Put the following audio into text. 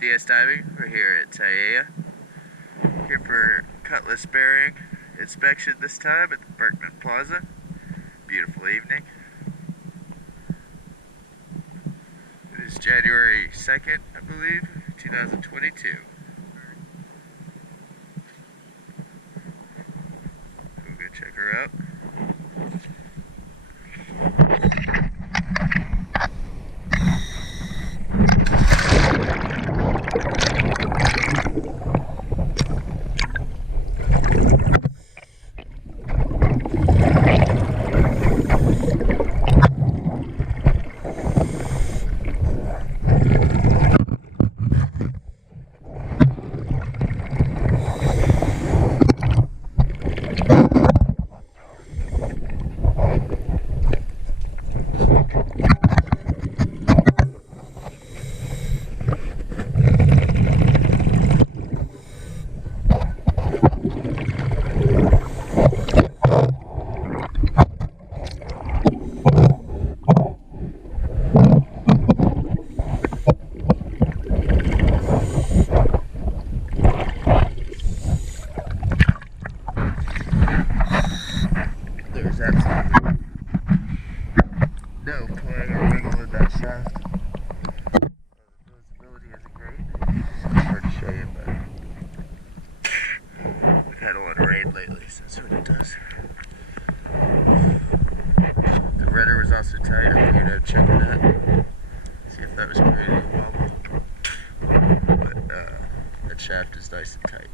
DS Diving. We're here at Taia, here for cutlas bearing inspection this time at the Berkman Plaza. Beautiful evening. It is January 2nd, I believe, 2022. We'll go check her out. There's absolutely no play or wiggle in that shaft. The visibility isn't great. It's hard to show you, but we've had a lot of rain lately, so that's what it does. The rudder was also tight. I figured I'd check that, see if that was creating a wobble. But that shaft is nice and tight.